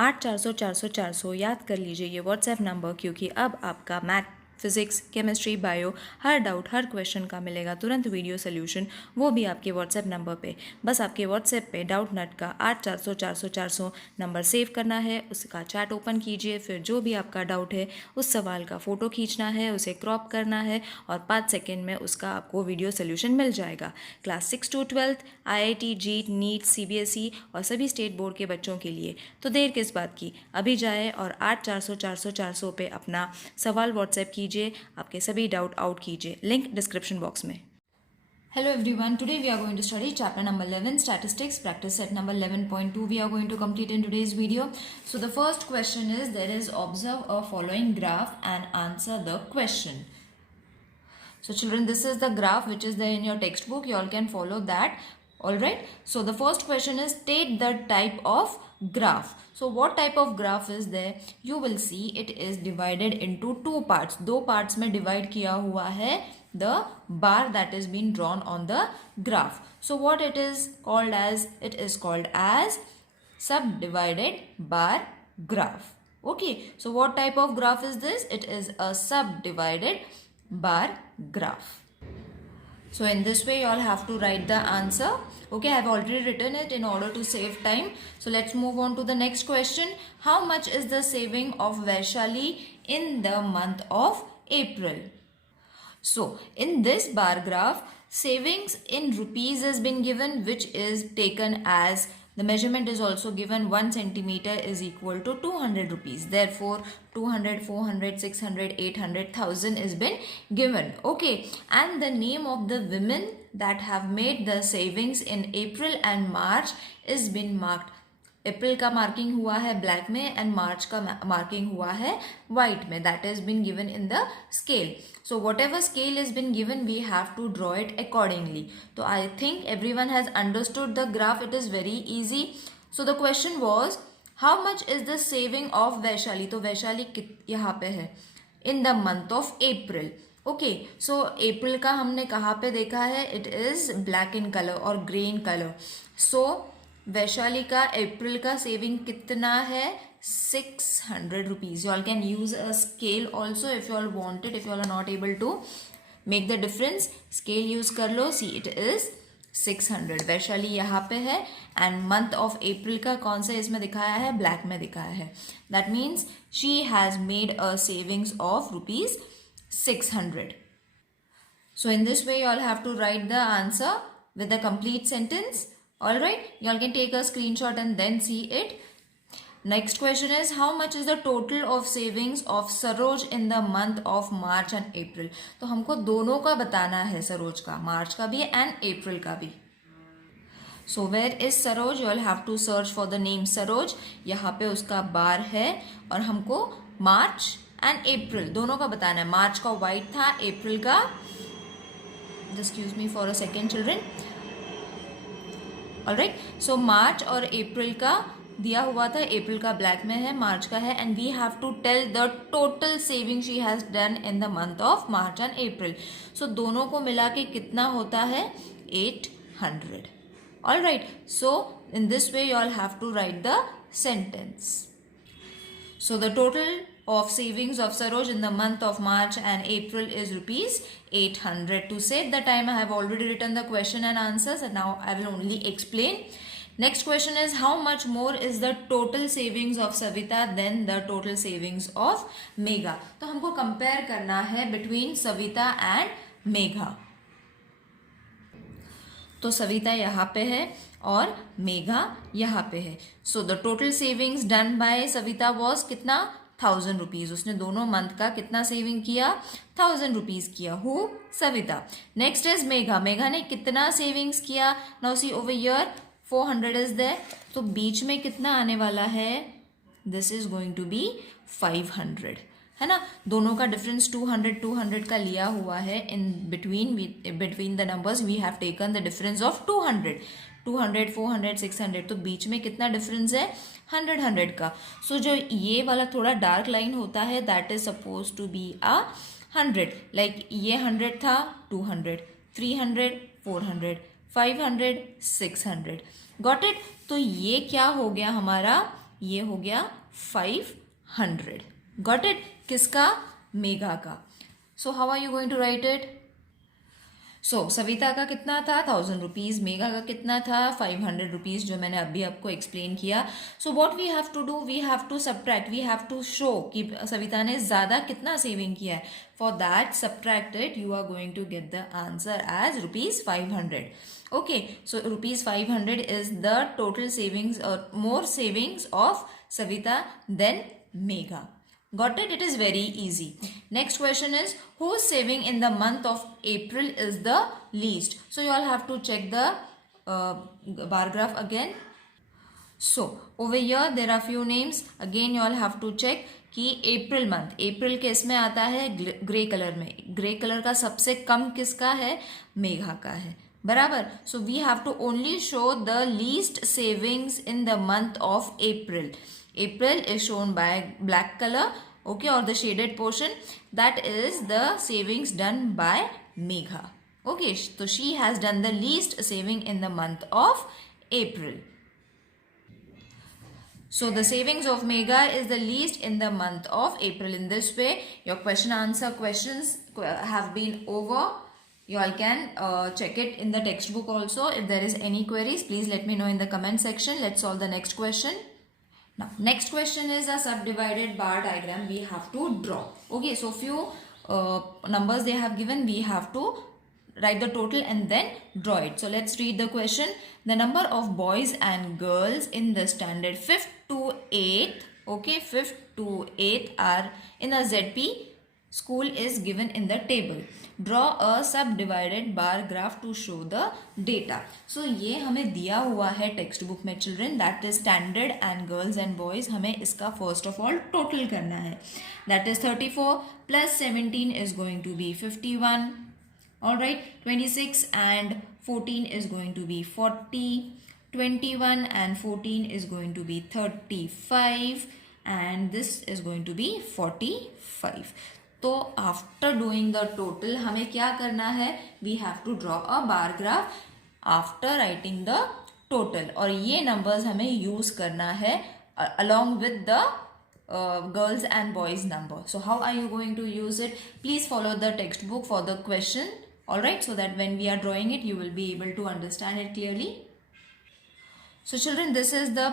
8 400 400 400 याद कर लीजिए ये व्हाट्सएप नंबर, क्योंकि अब आपका मैथ, फिजिक्स, केमिस्ट्री, बायो हर डाउट, हर क्वेश्चन का मिलेगा तुरंत वीडियो सोल्यूशन, वो भी आपके व्हाट्सएप नंबर पे। बस आपके व्हाट्सएप पे डाउट नट का 8 400 400 400 नंबर सेव करना है, उसका चैट ओपन कीजिए, फिर जो भी आपका डाउट है उस सवाल का फ़ोटो खींचना है, उसे क्रॉप करना है और 5 सेकेंड में उसका आपको वीडियो सोल्यूशन मिल जाएगा। क्लास 6 to 12 IIT, जीट, नीट, CBSE और सभी स्टेट बोर्ड के बच्चों के लिए। तो देर किस बात की, अभी जाए और 8 400 400 400 पे अपना सवाल व्हाट्सएप कीजिए, आपके सभी डाउट आउट कीजिए, लिंक डिस्क्रिप्शन बॉक्स में। Hello everyone, today we are going to study chapter number 11 statistics, practice set number 11.2 we are going to complete in today's video. So the first question is, there is observe a following graph and answer the question. So children, this is the graph which is there in your textbook, you all can follow that. Alright, so the first question is, state the type of graph. So what type of graph is there? You will see it is divided into two parts. दो parts में divide किया हुआ है the bar that is being drawn on the graph. So what it is called as? It is called as subdivided bar graph. Okay, so what type of graph is this? It is a subdivided bar graph. So in this way you all have to write the answer. Okay, I have already written it in order to save time. So let's move on to the next question. How much is the saving of Vaishali in the month of April? So in this bar graph, savings in rupees has been given, which is taken as the measurement is also given. 1 centimeter is equal to 200 rupees. Therefore, 200, 400, 600, 800, 1000 is been given. Okay, and the name of the women that have made the savings in April and March is been marked. अप्रैल का marking हुआ है black में and मार्च का marking हुआ है white में. That is been given in the scale. So whatever scale is been given we have to draw it accordingly. तो I think everyone has understood the graph. It is very easy. So the question was, how much is the saving of Vaishali. तो वैशाली यहाँ पे है in the month of April. Okay, so April का हमने कहाँ पे देखा है? It is black in colour और grey in colour. So Vaishali का अप्रैल का सेविंग कितना है? 600 rupees. You all can use a scale also if you all want it. If you all are not able to make the difference, scale use कर लो. See, it is 600. Vaishali यहाँ पे है and month of अप्रैल का कौन सा इसमें दिखाया है? ब्लैक में दिखाया है. That means she has made a savings of rupees 600. So in this way you all have to write the answer with the complete sentence. Alright, you all can take a screenshot and then see it. Next question is, how much is the total of savings of Saroj in the month of March and April? तो हमको दोनों का बताना है, सरोज का, मार्च का भी and April का भी. So where is Saroj? You all have to search for the name Saroj. यहाँ पे उसका बार है और हमको मार्च एंड अप्रैल दोनों का बताना है. मार्च का वाइट था, अप्रैल का, excuse me for a second children. Alright, so March और अप्रैल का दिया हुआ था. अप्रैल का ब्लैक में है, मार्च का है, and we have to tell the total saving she has done in the month of March and April. So दोनों को मिला के कितना होता है? 800. Alright, so in this way you all have to write the sentence. So the total of savings of Saroj in the month of March and April is rupees 800. To save the time, I have already written the question and answers, and now I will only explain. Next question is, how much more is the total savings of Savita than the total savings of Megha? तो हमको compare करना है between Savita and Megha. तो सविता यहाँ पे है और मेघा यहाँ पे है. So the total savings done by Savita was कितना? 1000 रुपीज. उसने दोनों मंथ का कितना सेविंग किया? 1000 रुपीज किया. Who? Savita. Next is Megha. Megha ने कितना सेविंग्स किया? Now see over here 400 is there. तो बीच में कितना आने वाला है? This is going to be 500, है ना. दोनों का डिफरेंस 200 का लिया हुआ है. In between the numbers we have taken the difference of 200, 400, 600. तो बीच में कितना डिफरेंस है? 100 का. सो जो ये वाला थोड़ा डार्क लाइन होता है, that is suppose to be a 100. Like ये 100 था, 200, 300, 400, 500, 600. Got it. तो ये क्या हो गया हमारा? ये हो गया 500. Got it? किसका? मेघा का. So how are you going to write it? So Savita का कितना था? 1000 रुपीज़. मेघा का कितना था? 500 रुपीज़, जो मैंने अभी आपको एक्सप्लेन किया. So what we have to do, we have to subtract, we have to show कि सविता ने ज़्यादा कितना सेविंग किया है. For that subtract it, you are going to get the answer as ₹500. Okay, so ₹500 is the total savings or more savings of Savita than Megha. Got it? It is very easy. Next question is, whose saving in the month of April is the least? So you all have to check the bar graph again. So over here there are few names. Again you all have to check कि April month, अप्रैल किस में आता है? Grey colour में. Grey colour का सबसे कम किसका है? मेघा का है. बराबर. So we have to only show the least savings in the month of April. April is shown by black color, okay, or the shaded portion. That is the savings done by Megha. Okay, so she has done the least saving in the month of April. So the savings of Megha is the least in the month of April. In this way, your question answer questions have been over. You all can check it in the textbook also. If there is any queries, please let me know in the comment section. Let's solve the next question. Now, next question is a subdivided bar diagram we have to draw. Okay, so few numbers they have given, we have to write the total and then draw it. So let's read the question. The number of boys and girls in the standard 5th to 8th, okay, 5th to 8th are in a ZP school is given in the table. Draw a subdivided bar graph to show the data. So ये हमें दिया हुआ है textbook में children, that is standard and girls and boys. हमें इसका first of all total करना है. That is 34 plus 17 is going to be 51. Alright, 26 and 14 is going to be 40. 21 and 14 is going to be 35 and this is going to be 45. तो after doing the total हमें क्या करना है? We have to draw a bar graph after writing the total. और ये numbers हमें use करना है along with the girls and boys number. So how are you going to use it? Please follow the textbook for the question. Alright, so that when we are drawing it, you will be able to understand it clearly. So children, this is the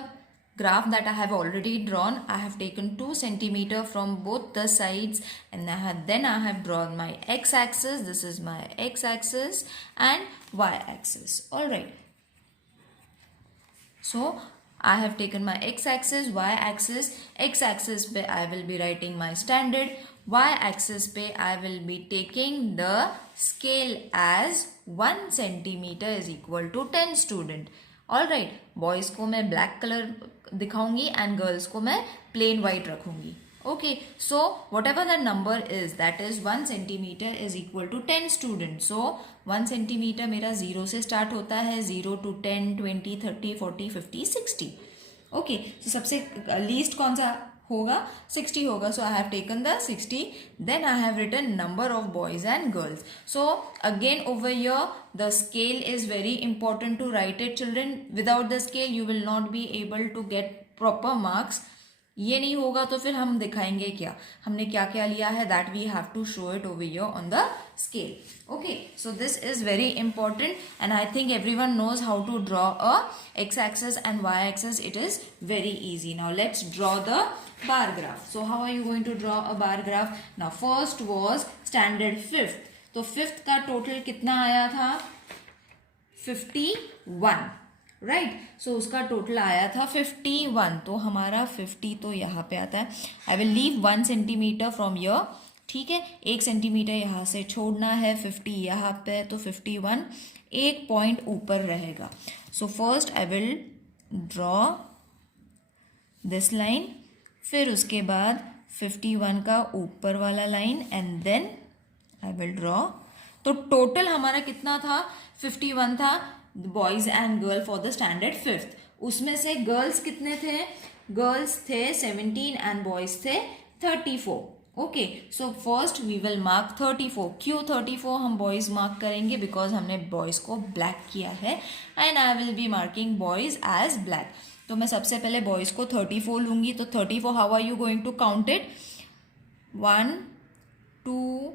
graph that I have already drawn. I have taken 2 centimeter from both the sides and then I have drawn my x-axis. This is my x-axis and y-axis. Alright. So I have taken my x-axis, y-axis. X-axis pe I will be writing my standard. Y-axis pe I will be taking the scale as 1 centimeter is equal to 10 student. Alright, boys को मैं black color दिखाऊंगी and girls को मैं plain white रखूंगी. Okay, so whatever the number is, that is 1 centimetre is equal to 10 student. So 1 centimetre मेरा 0 से start होता है. 0 to 10, 20, 30, 40, 50, 60. ओके, सो सबसे लीस्ट कौन सा होगा? 60 होगा. So I have taken the 60. Then I have written number of boys and girls. So again over here the scale is very important to write it children. Without the scale you will not be able to get proper marks. ये नहीं होगा तो फिर हम दिखाएंगे क्या? हमने क्या क्या लिया है? That we have to show it over here on the scale. Okay, so this is very important and I think everyone knows how to draw a x-axis and y-axis. It is very easy. Now let's draw the bar graph. So how are you going to draw a bar graph? Now first was standard 5th. तो 5th का total कितना आया था? 51. Right, सो उसका total आया था 51. तो हमारा 50 तो यहाँ पे आता है. I will leave 1 centimetre from here. ठीक है, 1 सेंटीमीटर यहाँ से छोड़ना है. 50 यहाँ पे, तो 51 एक पॉइंट ऊपर रहेगा. So first I will draw this line, फिर उसके बाद 51 का ऊपर वाला line and then I will draw. तो टोटल हमारा कितना था? 51 था, boys and girl for the standard 5th. उसमें से गर्ल्स कितने थे? गर्ल्स थे 17 एंड बॉयज थे 34. Okay, so first we will mark 34. क्यों 34 हम बॉयज मार्क करेंगे? बिकॉज हमने बॉयज को ब्लैक किया है and I will be marking boys as black. तो मैं सबसे पहले बॉयज़ को 34 लूँगी. तो 34, how are you going to count it? 1 2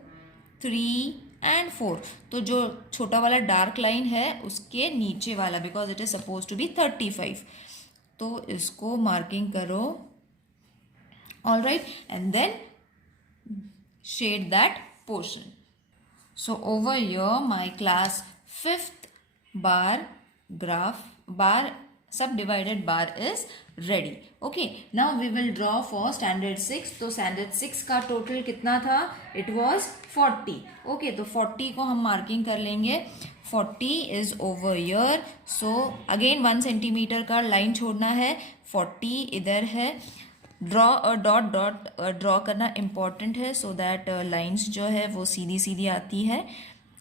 3 and 4. तो जो छोटा वाला डार्क लाइन है उसके नीचे वाला, because it is suppose to be 35, तो इसको मार्किंग करो. All right, and then shade that portion. So over here my class 5th bar subdivided bar is ready. Okay, now we will draw for standard 6. तो standard 6 का total कितना था? It was 40. Okay, तो 40 को हम marking कर लेंगे. 40 is over here. So again 1 centimeter का line छोड़ना है. 40 इधर है. ड्रॉ और डॉट ड्रॉ करना इम्पॉर्टेंट है, सो दैट लाइंस जो है वो सीधी सीधी आती है.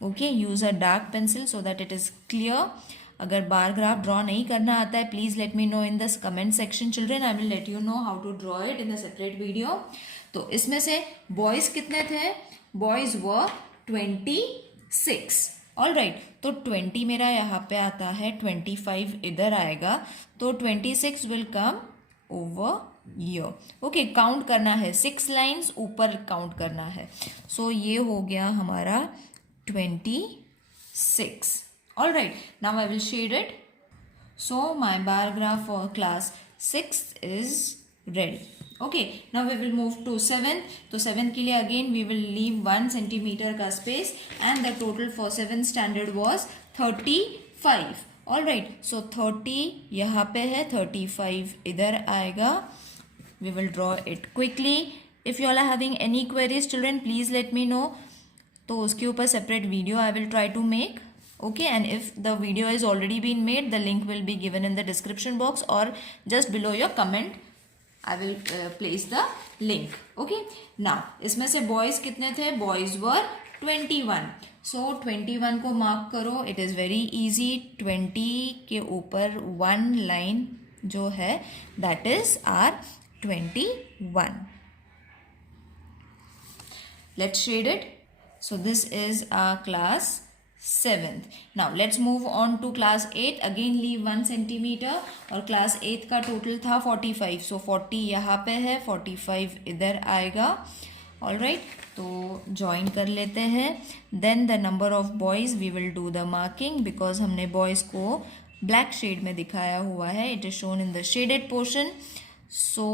Okay, use a dark pencil so that it is clear. अगर बार ग्राफ ड्रॉ नहीं करना आता है, please let me know in the comment section children. I will let you know how to draw it in a separate video. तो इसमें से boys कितने थे? बॉयज़ वर 26. ऑल राइट, तो 20 मेरा यहाँ पे आता है, 25 इधर आएगा, तो 26 will come over year. Okay, count करना है, 6 लाइन्स ऊपर काउंट करना है. सो ये हो गया हमारा 26. All right, now I will shade it. So my bar graph for class 6 is ready. Okay, now we will move to 7. तो 7 के लिए again we will leave 1 centimetre का space and the total for 7 standard was 35. All right, so 30 यहाँ पे है, 35 इधर आएगा. We will draw it quickly. If you all are having any queries children, please let me know. तो उसके ऊपर separate video I will try to make. Okay, and if the video has already been made, the link will be given in the description box or just below your comment. I will place the link. Okay, now इसमें से boys कितने थे? Boys were 21. So 21 को mark करो. It is very easy. 20 के ऊपर 1 line जो है that is our 21. Let's shade it. So this is our class 7th. Now let's move on to class 8. Again leave 1 centimeter. और class 8 का total था 45. So 40 यहाँ पे है, 45 इधर आएगा. All right, तो join कर लेते हैं. Then the number of boys we will do the marking because हमने boys को black shade में दिखाया हुआ है. It is shown in the shaded portion. सो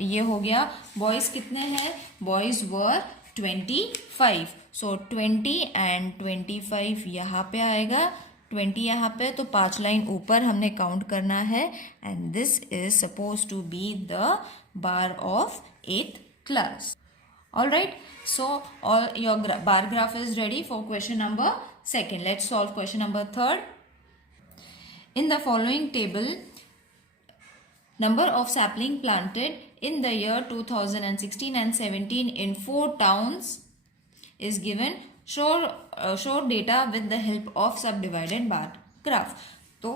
ये हो गया. बॉयज़ कितने हैं? Boys were 25. सो 20 एंड 25 यहाँ पे आएगा, 20 यहाँ पे, तो 5 लाइन ऊपर हमने काउंट करना है. And this is suppose to be the bar of 8th class. All right, so all your bar graph is ready for question number 2. Let's solve question number 3. In the following table, number of sapling planted in the year 2016 and 17 in 4 towns is given. Show data with the help of subdivided bar graph. So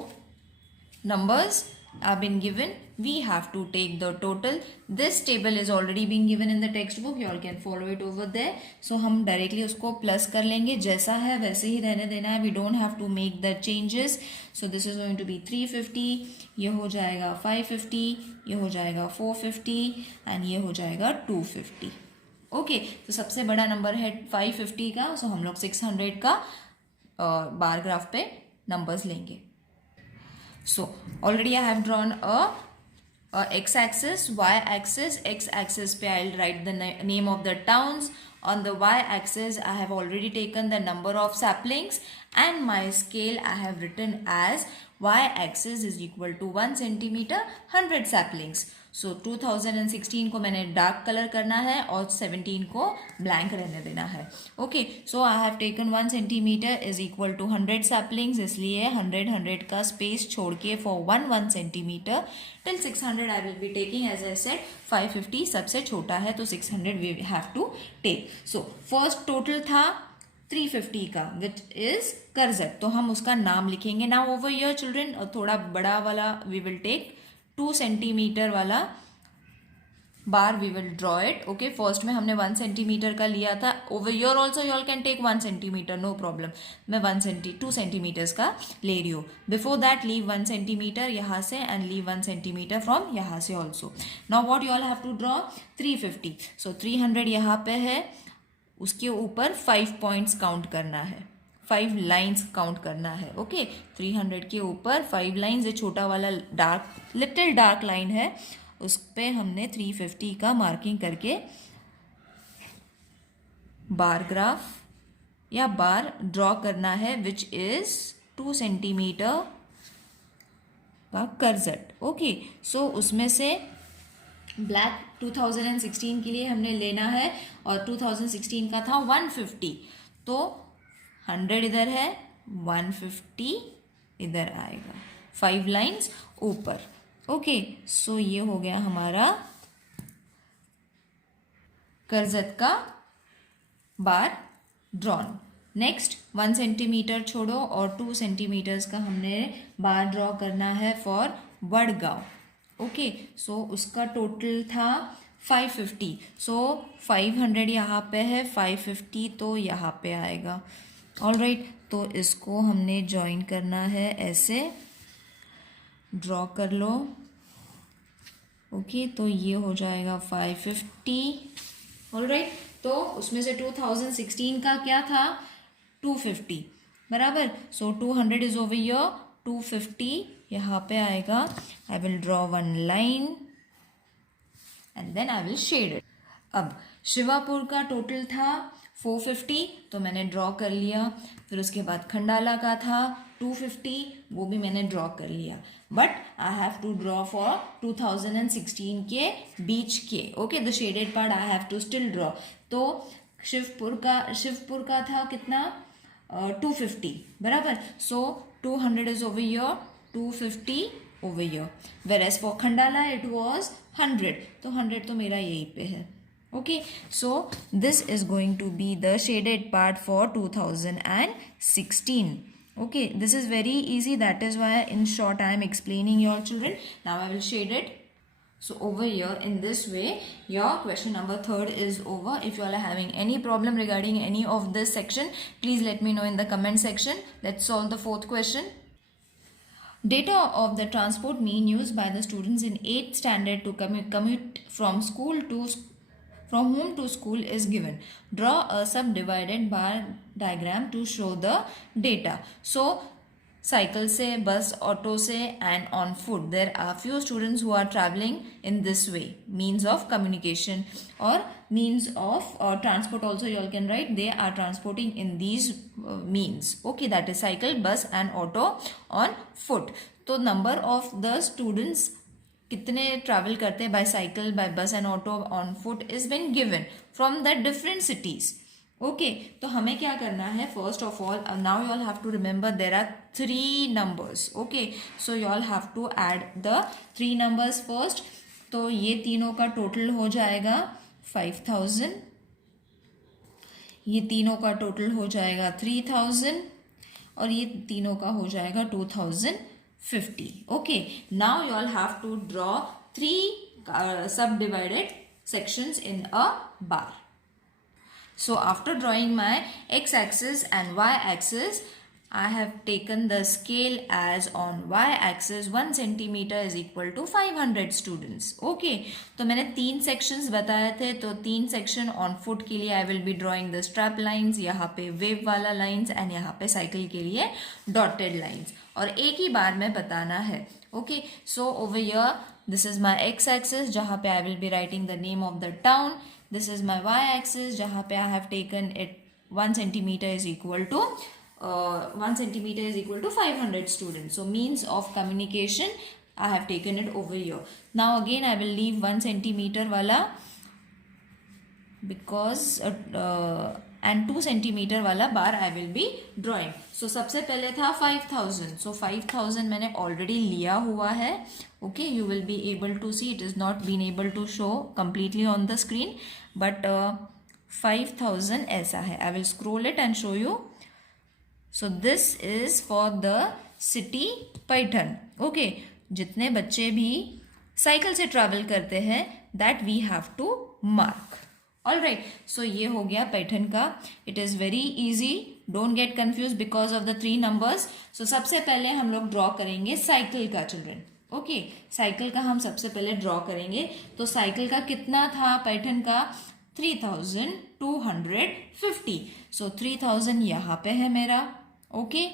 numbers have been given. We have to take the total. This table is already been given in the textbook. You all can follow it over there. So हम directly उसको plus कर लेंगे. जैसा है वैसे ही रहने देना है. We don't have to make the changes. So this is going to be 350. ये हो जाएगा 550. ये हो जाएगा 450 and ये हो जाएगा 250. ओके, तो सबसे बड़ा नंबर है 550 का. सो हम लोग 600 का बार ग्राफ पे नंबर्स लेंगे. So already I have drawn a x-axis, y-axis. X-axis पे I'll write the name of the towns. On the y-axis I have already taken the number of saplings and my scale I have written as y-axis is equal to 1 centimeter 100 saplings. So 2016 को मैंने dark colour करना है और 17 को blank रहने देना है. Okay, so I have taken 1 centimetre is equal to 100 saplings, इसलिए 100 का स्पेस छोड़ के for 1 centimetre till 600 I will be taking. As I said 550 सबसे छोटा है तो 600 we have to take. So first total था 350 का विच इज करजत, तो हम उसका नाम लिखेंगे. नाउ ओवर हियर चिल्ड्रन थोड़ा बड़ा वाला वी विल टेक 2 सेंटीमीटर वाला bar we will draw it. Okay, first में हमने 1 सेंटीमीटर का लिया था. Over your also you all can take 1 centimetre, no problem. मैं 2 सेंटीमीटर्स का ले रही हूँ. बिफोर दैट लीव 1 सेंटीमीटर यहाँ से एंड लीव 1 सेंटीमीटर फ्रॉम यहाँ से also. Now what you all have to draw 350. So 300 यहाँ पे है, उसके ऊपर 5 पॉइंट्स काउंट करना है, 5 लाइन्स काउंट करना है. ओके, 300 के ऊपर 5 लाइन्स, ये छोटा वाला डार्क लिटिल डार्क लाइन है, उस पे हमने 350 का मार्किंग करके बार ग्राफ या बार ड्रॉ करना है, विच इज 2 सेंटीमीटर का कर्जट. ओके, सो उसमें से ब्लैक 2016 के लिए हमने लेना है और 2016 का था 150, तो 100 इधर है, 150 इधर आएगा, 5 लाइन्स ऊपर. ओके, सो ये हो गया हमारा कर्जत का बार ड्रॉन. नेक्स्ट 1 सेंटीमीटर छोड़ो और 2 सेंटीमीटर्स का हमने बार ड्रॉ करना है फॉर वडगांव. ओके, सो उसका टोटल था 550. सो 500 यहाँ पे है, 550 तो यहाँ पे आएगा. ऑलराइट, तो इसको हमने ज्वाइन करना है, ऐसे ड्रॉ कर लो. ओके, तो ये हो जाएगा 550. ऑलराइट, तो उसमें से 2016 का क्या था 250, बराबर. सो 200 इज ओवर हियर, 250 यहाँ पे आएगा. I will draw 1 line and then I will shade it. अब शिवापुर का टोटल था 450, तो मैंने ड्रॉ कर लिया. फिर उसके बाद खंडाला का था 250, वो भी मैंने ड्रॉ कर लिया. But I have to draw for 2016 के बीच के. Okay, the shaded part I have to still draw. तो शिवपुर का था कितना 250, बराबर. So 200 is over here, 250 over here, whereas for Khandala it was 100, तो 100 तो मेरा यहीं पे है. Okay, so this is going to be the shaded part for 2016. Okay, this is very easy, that is why in short I am explaining your children. Now I will shade it. So over here in this way your question number 3rd is over. If you all are having any problem regarding any of this section, please let me know in the comment section. Let's solve the 4th question. Data of the transport mean used by the students in 8th standard to commute from home to school is given. Draw a subdivided bar diagram to show the data. So cycle से, bus, auto से and on foot there are few students who are traveling in this way, means of communication or means of transport also you all can write. They are transporting in these means. Okay, that is cycle, bus and auto on foot. तो number of the students कितने travel करते हैं by cycle, by bus and auto, on foot is been given from the different cities. Okay, तो हमें क्या करना है, first of all now you all have to remember there are 3 numbers. Okay, so you all have to add the 3 numbers first. तो ये तीनों का total हो जाएगा 5000, ये तीनों का टोटल हो जाएगा 3000 और ये तीनों का हो जाएगा 2050. Okay, now you all have to draw 3 subdivided sections in a bar. So after drawing my x-axis and y-axis, I have taken the scale as on y-axis 1 centimeter is equal to 500 students. Okay, तो मैंने 3 sections बताए थे, तो 3 section on foot के लिए I will be drawing the strap lines, यहाँ पे wave वाला lines and यहाँ पे cycle के लिए dotted lines, और एक ही बार में बताना है. Okay, so over here this is my x-axis जहाँ पे I will be writing the name of the town. This is my y-axis जहाँ पे I have taken it 1 centimeter is equal to 1 centimeter is equal to 500 students. So means of communication I have taken it over here. Now again I will leave 1 centimeter वाला because and 2 centimeter वाला बार I will be drawing. So सबसे पहले था 5000. So 5000 मैंने already लिया हुआ है. Okay, you will be able to see, it is not been able to show completely on the screen, but 5000 ऐसा है. I will scroll it and show you. So this is for the city Paitan. Okay, जितने बच्चे भी cycle से travel करते हैं that we have to mark. All right, so ये हो गया पैटर्न का. It is very easy, don't get confuse because of the 3 numbers. So सबसे पहले हम लोग ड्रॉ करेंगे साइकिल का चिल्ड्रन. ओके, साइकिल का हम सबसे पहले ड्रॉ करेंगे. तो साइकिल का कितना था पैटर्न का? 3250. सो 3000 यहाँ पे है मेरा. ओके,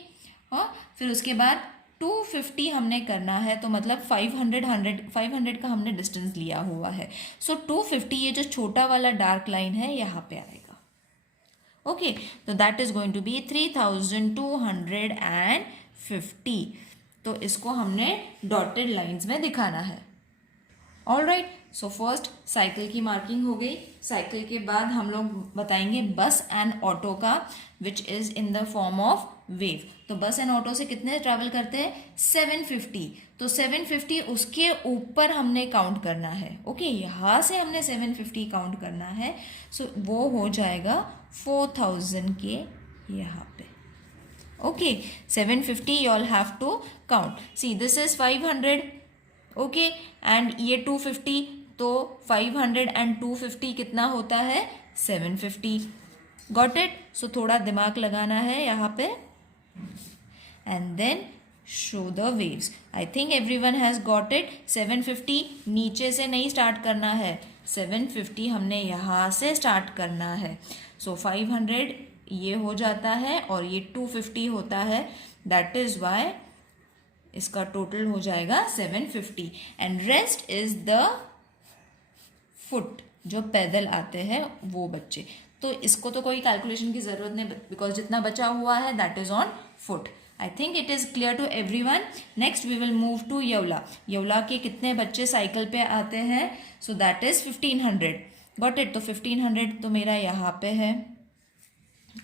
हाँ, फिर उसके बाद 250 हमने करना है, तो मतलब 500 का हमने डिस्टेंस लिया हुआ है. सो 250, ये जो छोटा वाला डार्क लाइन है यहाँ पे आएगा. ओके, तो that is going to be 3250. तो इसको हमने डॉटेड लाइंस में दिखाना है. All right, so first cycle की मार्किंग हो गई. साइकिल के बाद हम लोग बताएंगे बस एंड ऑटो का, which is in the form of wave. तो बस एंड ऑटो से कितने ट्रैवल करते हैं? 750. तो 750 उसके ऊपर हमने काउंट करना है. ओके, यहाँ से हमने 750 काउंट करना है. सो वो हो जाएगा 4000 के यहाँ पे. Okay, 750 you all have to count. See, this is 500. Okay, and ये 250. तो 500 एंड 250 कितना होता है? 750. Got it? सो थोड़ा दिमाग लगाना है यहाँ पे. And then show the waves. I think everyone has got it. 750 नीचे से नहीं स्टार्ट करना है, 750 हमने यहाँ से स्टार्ट करना है. सो 500 ये हो जाता है और ये 250 होता है. दैट इज वाई इसका टोटल हो जाएगा 750. And rest is the foot, जो पैदल आते हैं वो बच्चे. तो इसको तो कोई कैलकुलेशन की ज़रूरत नहीं, बिकॉज जितना बचा हुआ है that is on foot. I think it is clear to everyone. Next we will move to Yeola. Yeola के कितने बच्चे साइकिल पे आते हैं? So that is 1500. Got it? तो 1500 तो मेरा यहाँ पे है.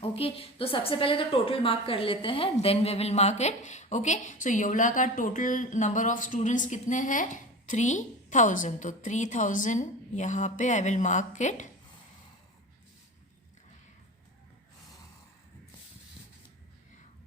ओके, तो सबसे पहले तो टोटल मार्क कर लेते हैं, then we will mark it. Okay, so Yeola का टोटल नंबर ऑफ स्टूडेंट्स कितने हैं? 3000. तो 3000 यहाँ पे आई विल मार्क इट.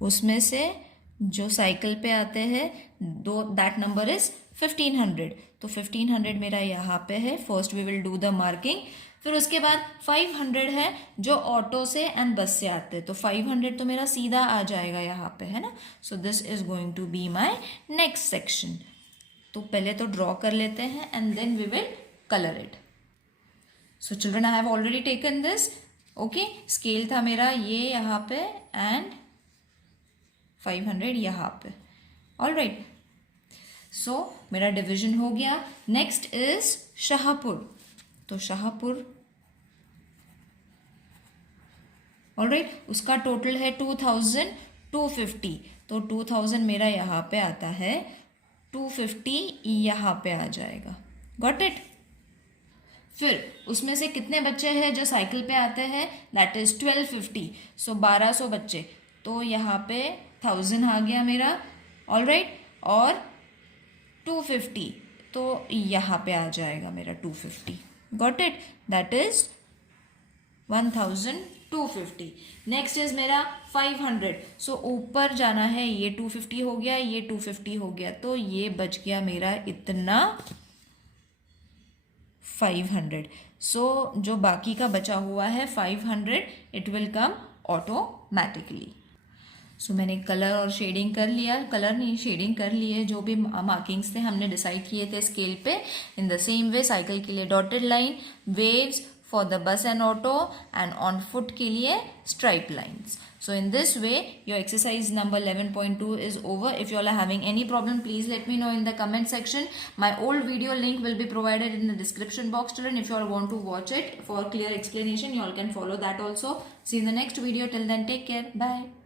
उसमें से जो साइकिल पे आते हैं दैट नंबर इज 1500. तो 1500 मेरा यहाँ पे है. First we will do the marking. फिर उसके बाद 500 है जो ऑटो से एंड बस से आते हैं. तो 500 तो मेरा सीधा आ जाएगा यहाँ पे, है ना. So this is going to be my next section. तो पहले तो ड्रॉ कर लेते हैं and then we will colour it. So children, I have already taken this. Okay, scale था मेरा ये यहाँ पे एंड 500 यहाँ पे. ऑल राइट, सो मेरा डिवीजन हो गया. Next is Shahpur. तो शाहपुर, ऑल राइट, उसका टोटल है 2250. तो 2000 मेरा यहाँ पे आता है, 250 यहाँ पे आ जाएगा. Got it? फिर उसमें से कितने बच्चे हैं जो साइकिल पे आते हैं? That is 1250. सो 1200 बच्चे. तो यहाँ पे 1000 आ गया मेरा. ऑल राइट, और 250 तो यहाँ पे आ जाएगा मेरा 250. Got it? That is 1250. Next is मेरा 500. सो ऊपर जाना है. ये 250 हो गया, ये 250 हो गया, तो ये बच गया मेरा इतना 500. सो जो बाकी का बचा हुआ है 500, इट विल कम ऑटोमेटिकली. सो मैंने कलर और शेडिंग कर लिया, कलर नहीं शेडिंग कर ली है. जो भी मार्किंग्स थे हमने डिसाइड किए थे स्केल पे. In the same way cycle के लिए dotted line, waves for the bus and auto, and on foot के लिए stripe lines. So in this way your exercise number 11.2 is over. If you all are having any problem, please let me know in the comment section. My old video link will be provided in the description box, children. If you all want to watch it for clear explanation, you all can follow that also. See you in the next video. Till then, take care. Bye.